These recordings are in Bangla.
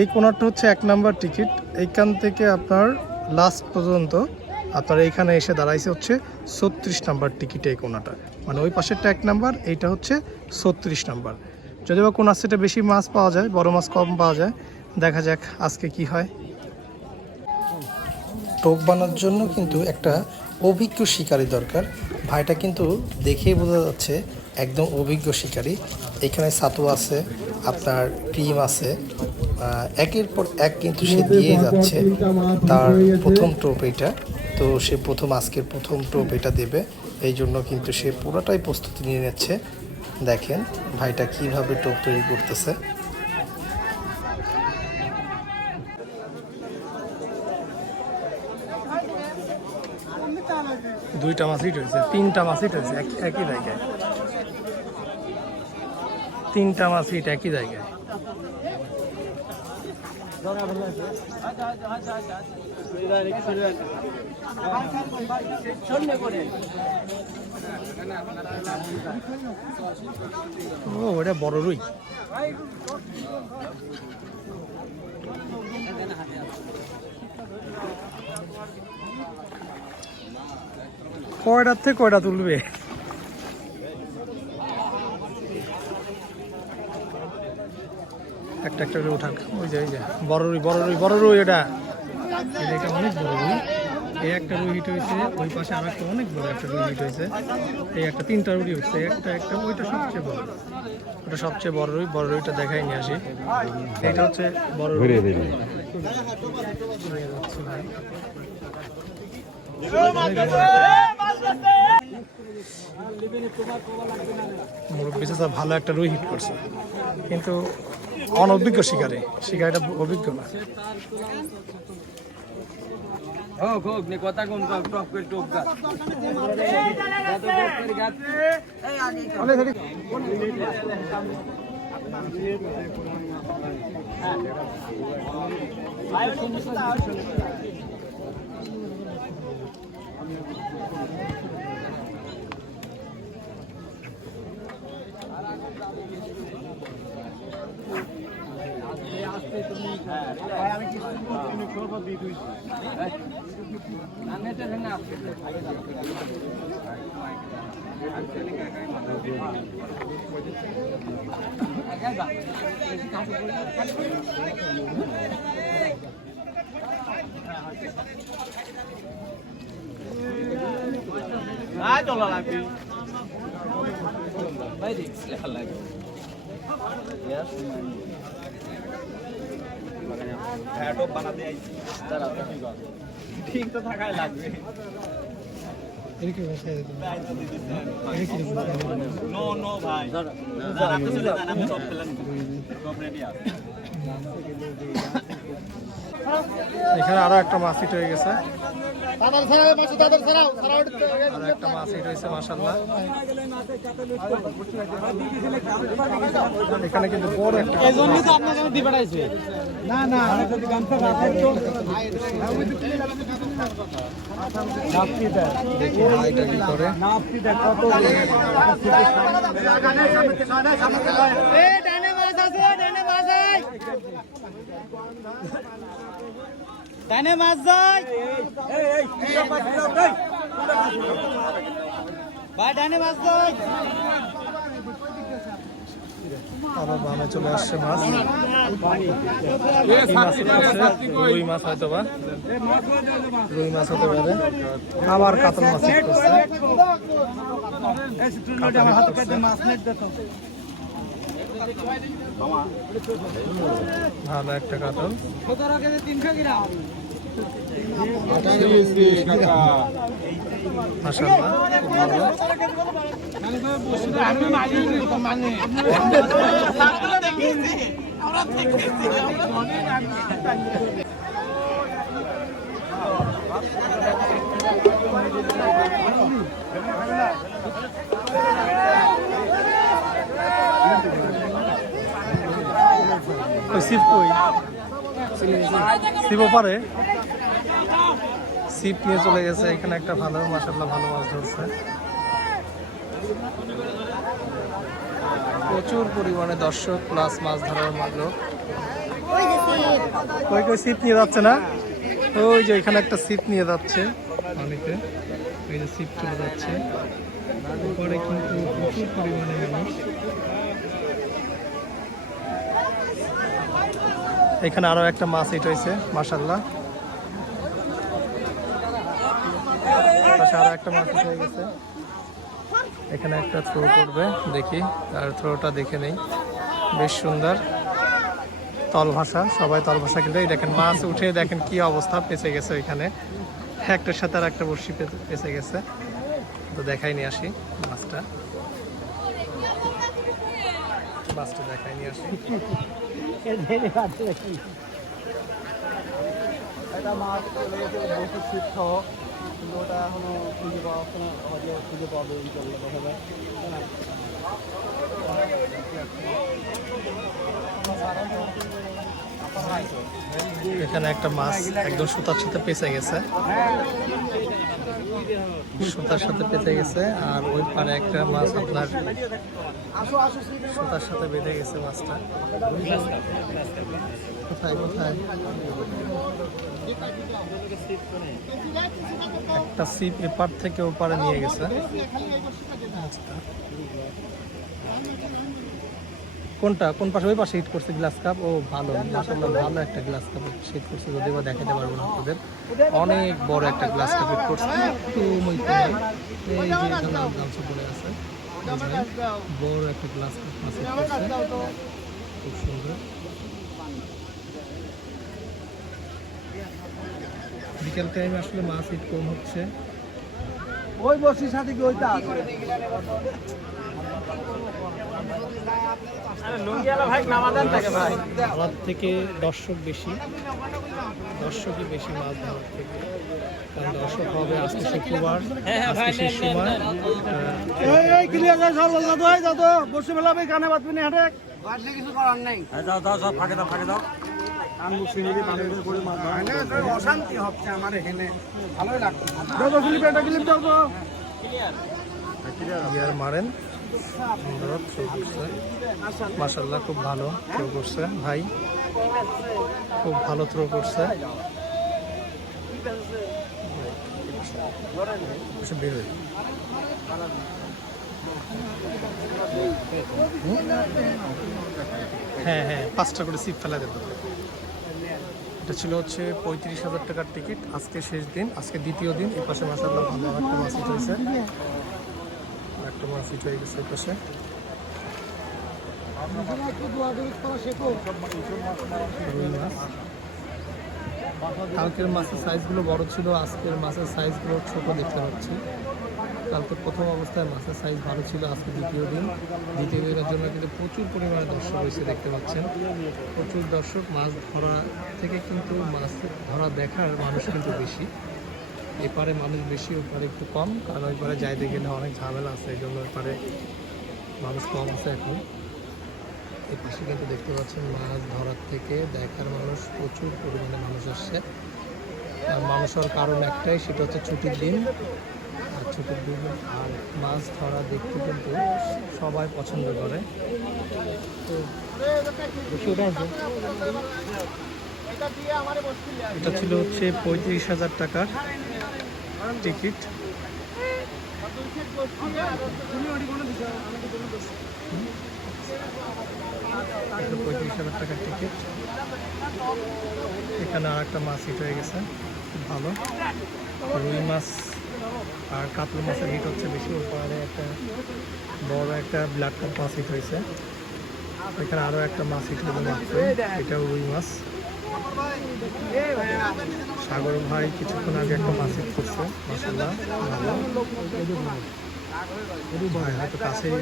এই কোনারটা হচ্ছে এক নাম্বার টিকিট। এইখান থেকে আপনার লাস্ট পর্যন্ত আপনার এইখানে এসে দাঁড়াইছে হচ্ছে ছত্রিশ নাম্বার টিকিট এই কোনাটা। মানে ওই পাশেরটা এক নাম্বার এইটা হচ্ছে ছত্রিশ নাম্বার। যদি বা কোন সেটে বেশি মাছ পাওয়া যায় বড় মাছ কম পাওয়া যায় দেখা যাক আজকে কি হয়। টোপ বানার জন্য কিন্তু একটা অভিজ্ঞ শিকারী দরকার। ভাইটা কিন্তু দেখেই বোঝা যাচ্ছে একদম অভিজ্ঞ শিকারী। এখানে ছাতু আছে আপনার ক্রিম আছে একের পর এক কিন্তু সে দিয়ে যাচ্ছে। তার প্রথম টোপ এটা। তো সে প্রথম আজকের প্রথম টোপ এটা দেবে। এই জন্য কিন্তু সে পুরোটাই প্রস্তুতি নিয়ে নিচ্ছে। দেখেন ভাইটা কীভাবে টোপ তৈরি করতেছে। দুইটা মাছই হিট হয়েছে তিনটা মাছই হিট হয়েছে একই জায়গায়। তিনটা মাছ হিট একই জায়গায়। ও ওটা বড় রুই। কয়টার থেকে কয়টা তুলবে? একটা উঠান ওই যে ওই যে বড় রুই বড় রুই বড় রুই এটা এটা অনেক বড় রুই। এই একটা রুই হিট হয়েছে ওই পাশে আর একটা অনেক বড় একটা রুই হিট হয়েছে। এই একটা তিনটা রুই হচ্ছে একটা একটা ওইটা সবচেয়ে বড়। ওটা সবচেয়ে বড় রুই বড় রুইটা দেখাই নিয়ে আসি। এটা হচ্ছে বড় রুই। মুরব্বী ভালো একটা রুই হিট করছে। কিন্তু অনভিজ্ঞ শিকারে। শিকারিটা অভিজ্ঞ না। হোক হোক নে কথা কোন টপ করে টপ গা ঠিক তো থাকাই লাগবে নো নো ভাই আপনি চলে যান আমি সব প্ল্যান সব রেডি আছে এখানে আরও একটা মাছ হিট হয়ে গেছে। আরও একটা মাছ হিট হয়েছে মাসাল্লাহ এখানে কিন্তু বড় একটা দেখি ভাইটা কি করে। ডানে মাছ যায় ভাই ডানে মাছ যায় আরও বামে চলে আসছে মাছ? রুই মাছ হয়তো বা রুই মাছ হতে পারে। আবার কাতল মাছ। কাতল। ভালো একটা কাতল মাশাআল্লাহ খুব ভালো ওই সিপ কই? সিপও পারে। সিপ নিয়ে চলে গেছে, এখানে একটা ভালো মাসাল্লাহ ভালো মাছ ধরছে। প্রচুর পরিমাণে দর্শক প্লাস মাছ ধরার লোক কই কই সিপ নিয়ে যাচ্ছে না? ওই যে এখানে একটা সিপ নিয়ে যাচ্ছে। পানিতে ওই যে সিপ চলে যাচ্ছে। উপরে কিন্তু প্রচুর পরিমাণে মানুষ। এখানে আরও একটা মাছ হিট হয়েছে আরও একটা মাছ হয়ে গেছে। এখানে একটা থ্রো করবে, দেখি। তার থ্রোটা দেখে নেই। বেশ সুন্দর। তল ভাষা সবাই তল ভাষা কিন্তু এই দেখেন, মাছ উঠে দেখেন কি অবস্থা, পেঁচে গেছে ওইখানে। একটার সাথে আর একটা পেঁচে- পেঁচে গেছে। তো দেখাই নিয়ে আসি মাছটা। মাছটা দেখাই নিয়ে আসি। এটা মাছ কিন্তু ওটা এখনও খুঁজে পাওয়া যাচ্ছে হয়তো খুঁজে যায় এখানে একটা মাছ একদম সুতার সাথে পেঁচে গেছে। সুতার সাথে পেঁচে গেছে, আর ওই পারে একটা মাছ আপনার সুতার সাথে বেঁধে গেছে মাছটা কোথায় কোথায় একটা সিপ এপার থেকে ওপারে নিয়ে গেছে। কোনটা? কোন পাশে? ওই পাশে হিট করছে গ্লাস কাপ ও, ভালো। মাসাল্লাহ ভালো একটা গ্লাস কাপ হিট করছে। যদি বা দেখাতে পারব না আপনাদের। অনেক বড় একটা গ্লাস কাপ হিট করছে। এই যে গামছা পড়ে আছে। বড় একটা গ্লাস কাপ মাছ খুব সুন্দর। বিকেল টাইমে আসলে মাছ হিট কম হচ্ছে। ওই বসির সাথে কি ওইটা আছে ভাই নামাদান থাকে ভাই আমার থেকে দর্শক বেশি দর্শকই বেশি মাছ ধরার থেকে। কারণ দর্শক হবে আজকে শুক্রবার আজকে সময়। এই ক্লিয়ার যায় সব বলতো তো। এই বসে ফেলাবে কানে বাতবি না হাটে। কিছু করার নেই। দাও দাও সব ফাঁকে দাও ফাঁকে দাও। অশান্তি হচ্ছে আমার এখানে ভালোই লাগছে। দাও ক্লিপ একটা ক্লিপ দাও তো। গিয়ার মারেন। মাসাল্লাহ খুব ভালো থ্রো করছে। ভাই, খুব ভালো থ্রো করছে। হ্যাঁ হ্যাঁ পাঁচটা করে সিট ফেলা দেবো। এটা ছিল হচ্ছে পঁয়ত্রিশ হাজার টাকার টিকিট আজকে শেষ দিন, আজকে দ্বিতীয় দিন। এই পাশে মাসাল্লাহ ভালো একটা হিট হয়েছে। মাছ হিট হয়ে গেছে পাশে। কালকের মাছের সাইজগুলো বড় ছিল, আজকের মাছের সাইজগুলো ছোট দেখতে পাচ্ছি। কালকে প্রথম অবস্থায় মাছের সাইজ ভালো ছিল, আজকে দ্বিতীয় দিন। দ্বিতীয় দিনের জন্য কিন্তু প্রচুর পরিমাণে দর্শক হয়েছে দেখতে পাচ্ছেন। প্রচুর দর্শক, মাছ ধরা থেকে কিন্তু মাছ ধরা দেখার মানুষ কিন্তু বেশি। এপারে মানুষ বেশি, ওপারে একটু কম, কারণ ওই পারে যাইতে গেলে অনেক ঝামেলা আছে এই জন্য এপারে মানুষ কম আছে এখন। এই পাশে কিন্তু দেখতে পাচ্ছেন মাছ ধরার থেকে দেখার মানুষ, প্রচুর পরিমাণে মানুষ আসছে। আর মানুষ হওয়ার কারণ একটাই, সেটা হচ্ছে ছুটির দিন। আর ছুটির দিন, আর মাছ ধরা দেখতে কিন্তু সবাই পছন্দ করে। তো। এটা ছিল হচ্ছে পঁয়ত্রিশ হাজার টাকার টিকিট। পঁয়ত্রিশ হাজার টাকার টিকিট। এখানে আর একটা মাছ হিট হয়ে গেছে। ভালো। রুই মাছ আর কাতল মাছের হিট হচ্ছে বেশি। পাহাড়ে একটা বড় একটা ব্ল্যাক কাপ মাছ হিট হয়েছে। এখানে আরও একটা মাছ হিট হলো মাত্র এটাও রুই মাছ। সাগর ভাই কিছুক্ষণ আগে একটা হিট করছে হয়তো কাছেই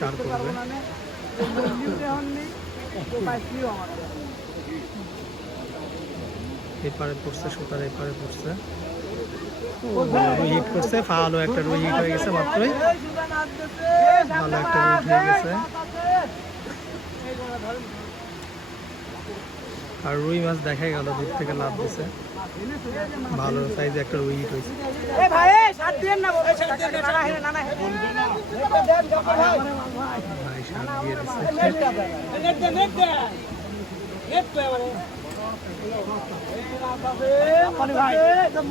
চার করবে। এপারে পড়ছে, সুতার এপারে পড়ছে। ভালো একটা রুই হিট হয়ে গেছে, মাত্রই। ভালো একটা রুই হয়ে গেছে। আর রুই মাছ দেখাই গেল দূর থেকে লাভ দিছে। ভালো সাইজে একটা রুই হয়েছে দিয়ে দিচ্ছে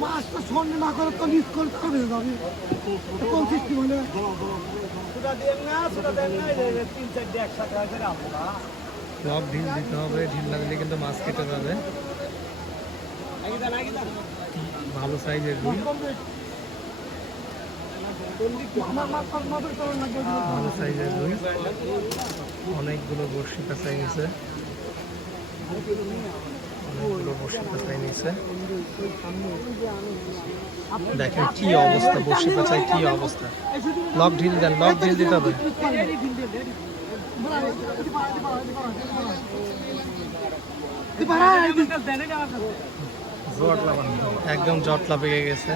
মাছটা না করে তো মিস করতে হবে ভাবি কোন সৃষ্টি মানে লক ঢিল দিতে হবে, ঢিল দিলে কিন্তু মাছ কেটে যাবে। ভালো সাইজের রুই ভালো সাইজের রুই অনেকগুলো বর্ষি কাঁচাই নিছে। অনেকগুলো বর্ষি কাঁচাই দেখেন কি অবস্থা বর্ষি কাঁচাই কি অবস্থা। লক ঢিল দেন, লক ঢিল দিতে হবে। একদম জটলা পেকে গেছে।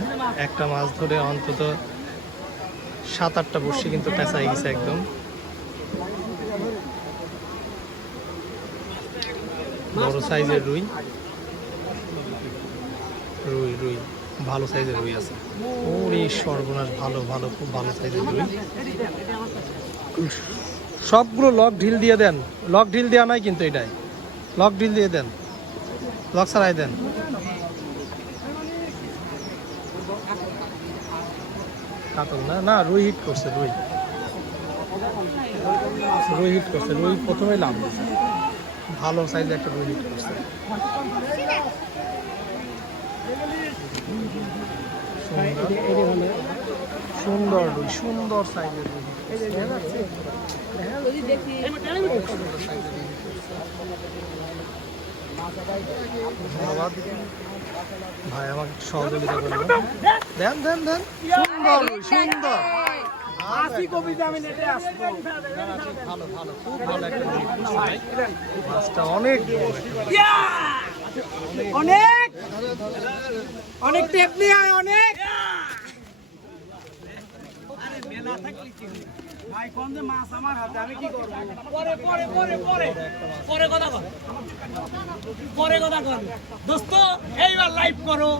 একটা মাছ ধরে অন্তত সাত আটটা বর্ষি কিন্তু পেঁচাই গেছে একদম। বড় সাইজের রুই। রুই রুই। ভালো সাইজের রুই আছে। ওরে সর্বনাশ, ভালো ভালো, খুব ভালো সাইজের রুই। সবগুলো লক ঢিল দিয়ে দেন। লক ঢিল দেওয়া নাই কিন্তু এটাই। লক ঢিল দিয়ে দেন। লক ছাড়াই দেন। না? না, রুই হিট করছে, রুই। রুই হিট করছে, রুই প্রথমেই লাভ ভালো সাইজ একটা রুই হিট করছে। সুন্দর। সুন্দর রুই সুন্দর সাইজের রুই ভাই আমাকে সহযোগিতা করবেন দেন। দেন দেন সুন্দর রুই, সুন্দর। ভালো ভালো খুব ভালো একটা রুই করছে ভাই। মাছটা অনেক। অনেক! অনেক টেপ নিয়ে আয় অনেক! ভাই, কোন যে মাছ আমার হাতে, আমি কি করব? পরে পরে পরে পরে। পরে কথা কর পরে কথা কর দোস্ত, এইবার লাইভ করো।